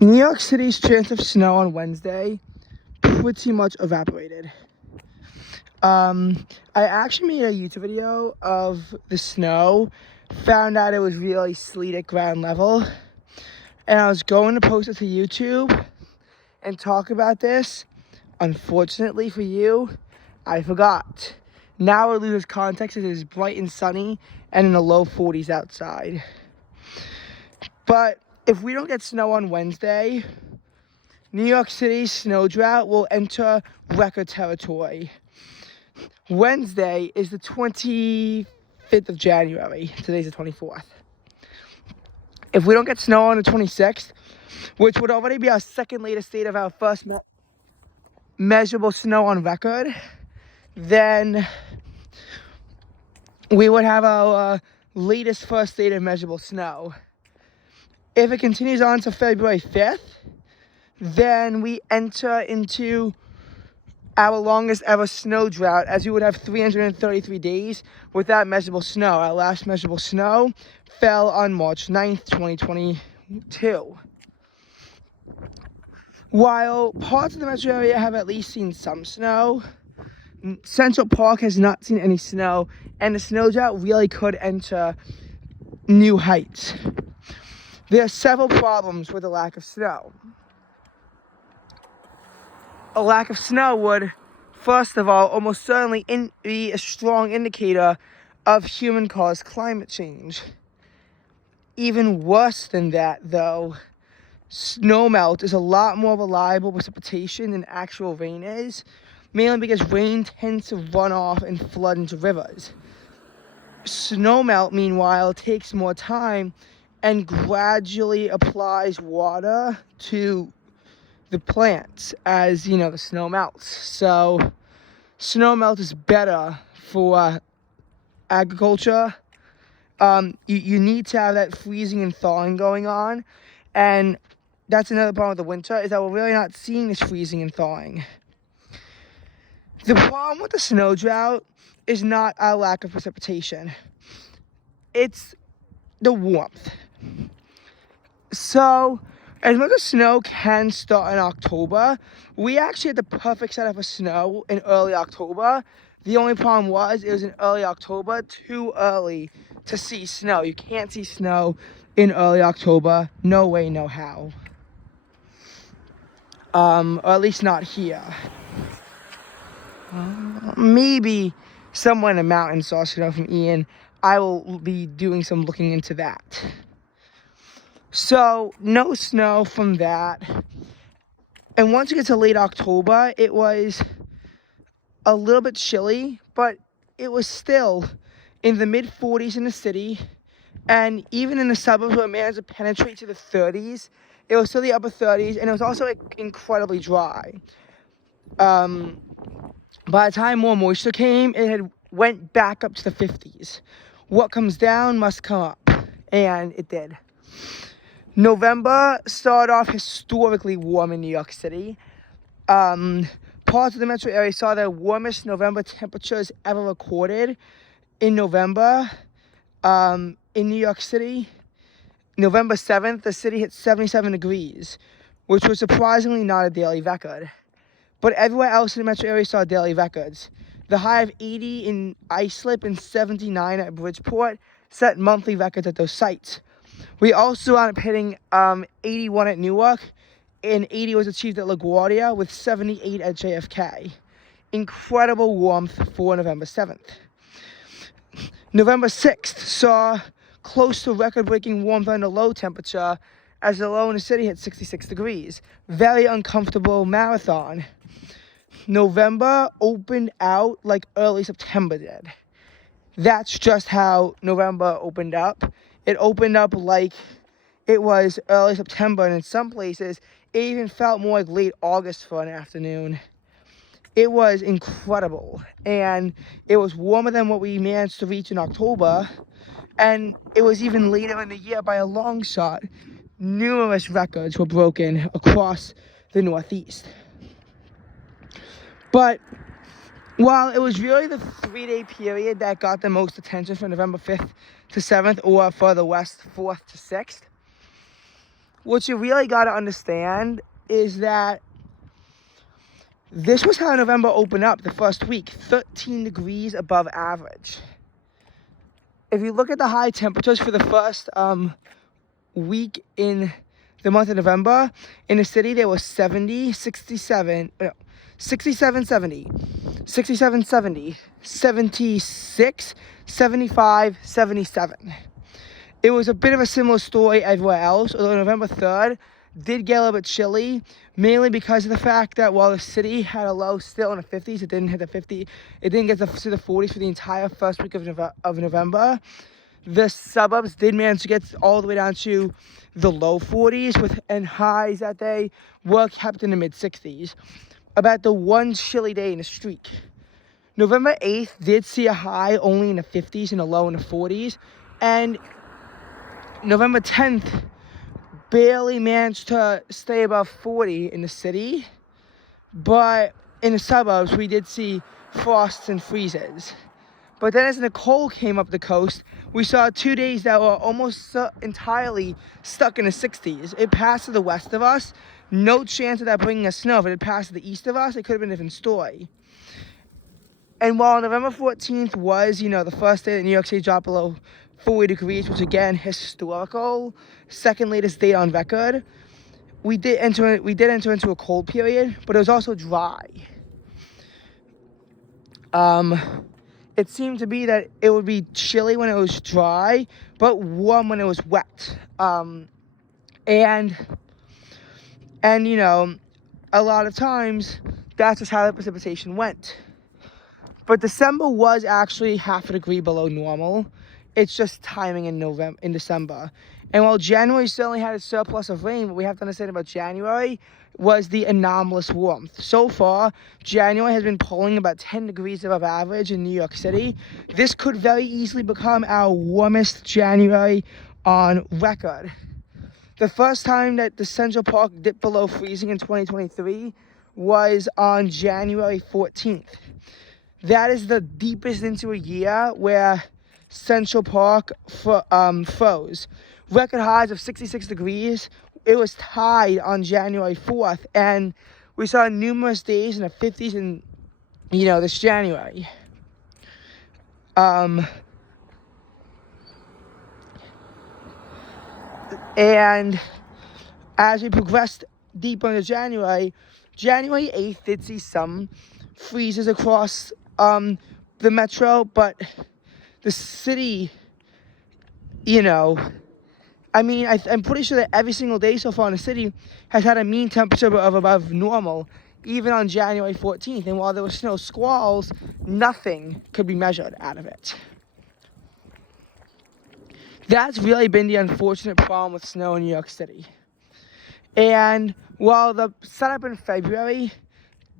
New York City's chance of snow on Wednesday pretty much evaporated. I actually made a YouTube video of the snow, found out it was really sleet at ground level, and I was going to post it to YouTube and talk about this. Unfortunately for you, I forgot. Now it loses context. It is bright and sunny and in the low 40s outside. But if we don't get snow on Wednesday, New York City's snow drought will enter record territory. Wednesday is the 25th of January. Today's the 24th. If we don't get snow on the 26th, which would already be our second latest date of our first measurable snow on record, then we would have our latest first date of measurable snow. If it continues on to February 5th, then we enter into our longest ever snow drought, as we would have 333 days without measurable snow. Our last measurable snow fell on March 9th, 2022. While parts of the metro area have at least seen some snow, Central Park has not seen any snow, and the snow drought really could enter new heights. There are several problems with the lack of snow. A lack of snow would, first of all, almost certainly be a strong indicator of human-caused climate change. Even worse than that, though, snowmelt is a lot more reliable precipitation than actual rain is, mainly because rain tends to run off and flood into rivers. Snowmelt, meanwhile, takes more time and gradually applies water to the plants as, the snow melts. So snow melt is better for agriculture. You need to have that freezing and thawing going on, and that's another problem with the winter, is that we're really not seeing this freezing and thawing. The problem with the snow drought is not our lack of precipitation. It's the warmth. So, as much as snow can start in October, we actually had the perfect setup for snow in early October. The only problem was it was in early October, too early to see snow. You can't see snow in early October. No way, no how. Or at least not here. Maybe somewhere in the mountains saw snow from Ian. I will be doing some looking into that. So, no snow from that. And once you get to late October, it was a little bit chilly, but it was still in the mid-40s in the city. And even in the suburbs where it managed to penetrate to the 30s, it was still the upper 30s, and it was also incredibly dry. By the time more moisture came, it had went back up to the 50s. What comes down must come up, and it did. November started off historically warm in New York City. Parts of the metro area saw their warmest November temperatures ever recorded in November in New York City. November 7th, the city hit 77 degrees, which was surprisingly not a daily record. But everywhere else in the metro area saw daily records. The high of 80 in Islip and 79 at Bridgeport set monthly records at those sites. We also wound up hitting 81 at Newark, and 80 was achieved at LaGuardia, with 78 at JFK. Incredible warmth for November 7th. November 6th saw close to record-breaking warmth under low temperature, as the low in the city hit 66 degrees. Very uncomfortable marathon. November opened out like early September did. That's just how November opened up. It opened up like it was early September, and in some places, it even felt more like late August for an afternoon. It was incredible, and it was warmer than what we managed to reach in October, and it was even later in the year by a long shot. Numerous records were broken across the Northeast. But while it was really the 3-day period that got the most attention from November 5th to 7th, or further west, 4th to 6th, what you really got to understand is that this was how November opened up the first week, 13 degrees above average. If you look at the high temperatures for the first week in the month of November, in the city there was 70, 67, 67, 70, 67, 70, 76, 75, 77. It was a bit of a similar story everywhere else, although November 3rd did get a little bit chilly, mainly because of the fact that while the city had a low still in the 50s, it didn't hit the 50, it didn't get to the 40s for the entire first week of November. The suburbs did manage to get all the way down to the low 40s, and highs that day were kept in the mid 60s. About the one chilly day in the streak. November 8th did see a high only in the 50s and a low in the 40s, and November 10th barely managed to stay above 40 in the city, but in the suburbs we did see frosts and freezes. But then as the cold came up the coast, we saw 2 days that were almost entirely stuck in the 60s. It passed to the west of us. No chance of that bringing us snow. If it had passed to the east of us, it could have been a different story. And while November 14th was, the first day that New York City dropped below 40 degrees, which again, historical, second latest date on record, we did enter into a cold period, but it was also dry. It seemed to be that it would be chilly when it was dry, but warm when it was wet. And a lot of times, that's just how the precipitation went. But December was actually half a degree below normal. It's just timing in December. And while January certainly had a surplus of rain, what we have to understand about January was the anomalous warmth. So far, January has been polling about 10 degrees above average in New York City. This could very easily become our warmest January on record. The first time that the Central Park dipped below freezing in 2023 was on January 14th. That is the deepest into a year where Central Park froze. Record highs of 66 degrees. It was tied on January 4th, and we saw numerous days in the 50s in, this January. And as we progressed deeper into January 8th did see some freezes across the metro, but the city, I'm pretty sure that every single day so far in the city has had a mean temperature of above normal, even on January 14th. And while there were snow squalls, nothing could be measured out of it. That's really been the unfortunate problem with snow in New York City. And while the setup in February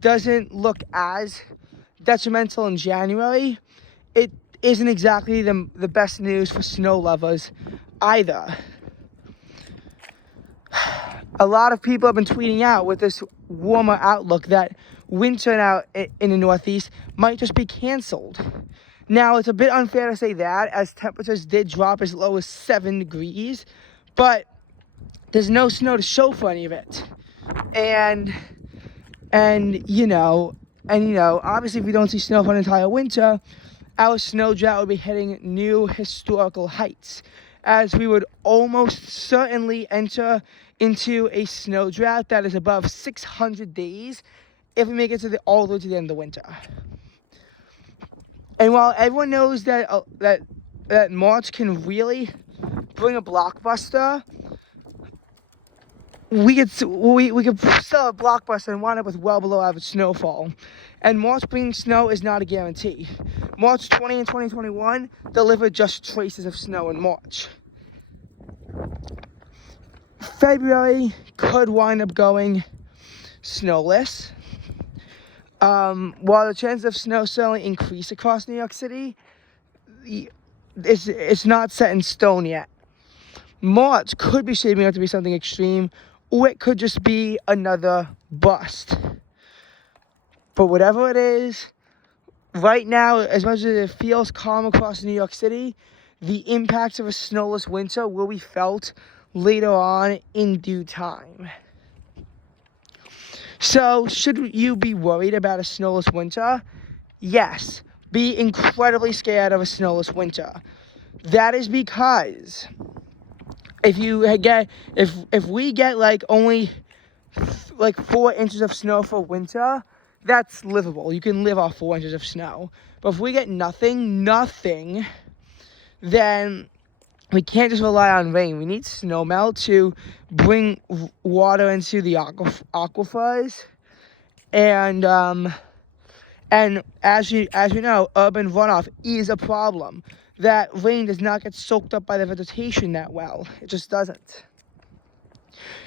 doesn't look as detrimental in January, it isn't exactly the best news for snow lovers either. A lot of people have been tweeting out with this warmer outlook that winter now in the Northeast might just be canceled. Now, it's a bit unfair to say that, as temperatures did drop as low as 7 degrees, but there's no snow to show for any of it. And obviously if we don't see snow for an entire winter, our snow drought would be hitting new historical heights, as we would almost certainly enter into a snow drought that is above 600 days if we make it all the way to the end of the winter. And while everyone knows that March can really bring a blockbuster, we could sell a blockbuster and wind up with well below average snowfall. And March bringing snow is not a guarantee. March 20 and 2021 delivered just traces of snow in March. February could wind up going snowless. While the chances of snow certainly increase across New York City, it's not set in stone yet. March could be shaping up to be something extreme, or it could just be another bust. But whatever it is, right now, as much as it feels calm across New York City, the impacts of a snowless winter will be felt later on in due time. So, should you be worried about a snowless winter? Yes. Be incredibly scared of a snowless winter. That is because if we get like only like 4 inches of snow for winter, that's livable. You can live off 4 inches of snow. But if we get nothing, then we can't just rely on rain. We need snowmelt to bring water into the aquifers, and as you know, urban runoff is a problem. That rain does not get soaked up by the vegetation that well. It just doesn't.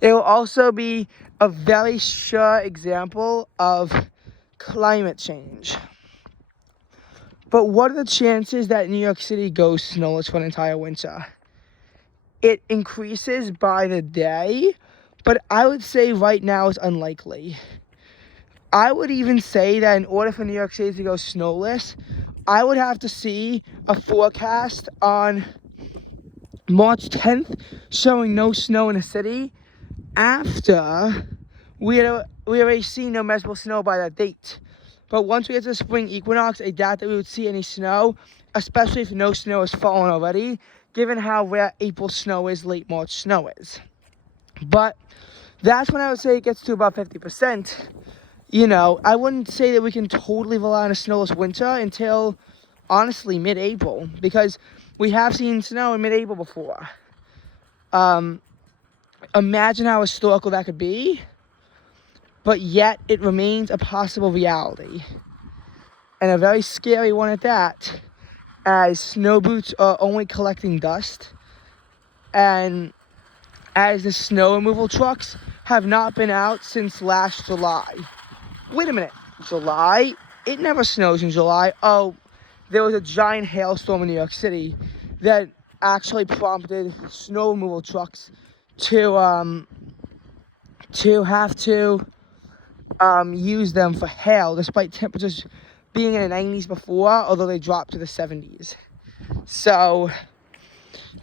It will also be a very sure example of climate change. But what are the chances that New York City goes snowless for an entire winter? It increases by the day, but I would say right now it's unlikely. I would even say that in order for New York City to go snowless, I would have to see a forecast on March 10th showing no snow in the city after we already see no measurable snow by that date. But once we get to the spring equinox, I doubt that we would see any snow, especially if no snow has fallen already, given how rare April snow is, late March snow is. But that's when I would say it gets to about 50%. You know, I wouldn't say that we can totally rely on a snowless winter until, honestly, mid-April, because we have seen snow in mid-April before. Imagine how historical that could be, but yet it remains a possible reality, and a very scary one at that, as snow boots are only collecting dust, and as the snow removal trucks have not been out since last July. Wait a minute, July? It never snows in July. Oh, there was a giant hailstorm in New York City that actually prompted snow removal trucks to have to use them for hail, despite temperatures being in the 90s before, although they dropped to the 70s. So,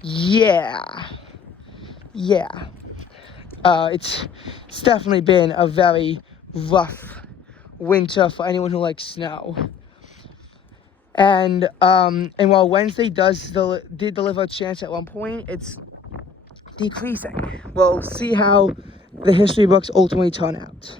yeah. It's definitely been a very rough winter for anyone who likes snow. And while Wednesday did deliver a chance at one point, it's decreasing. We'll see how the history books ultimately turn out.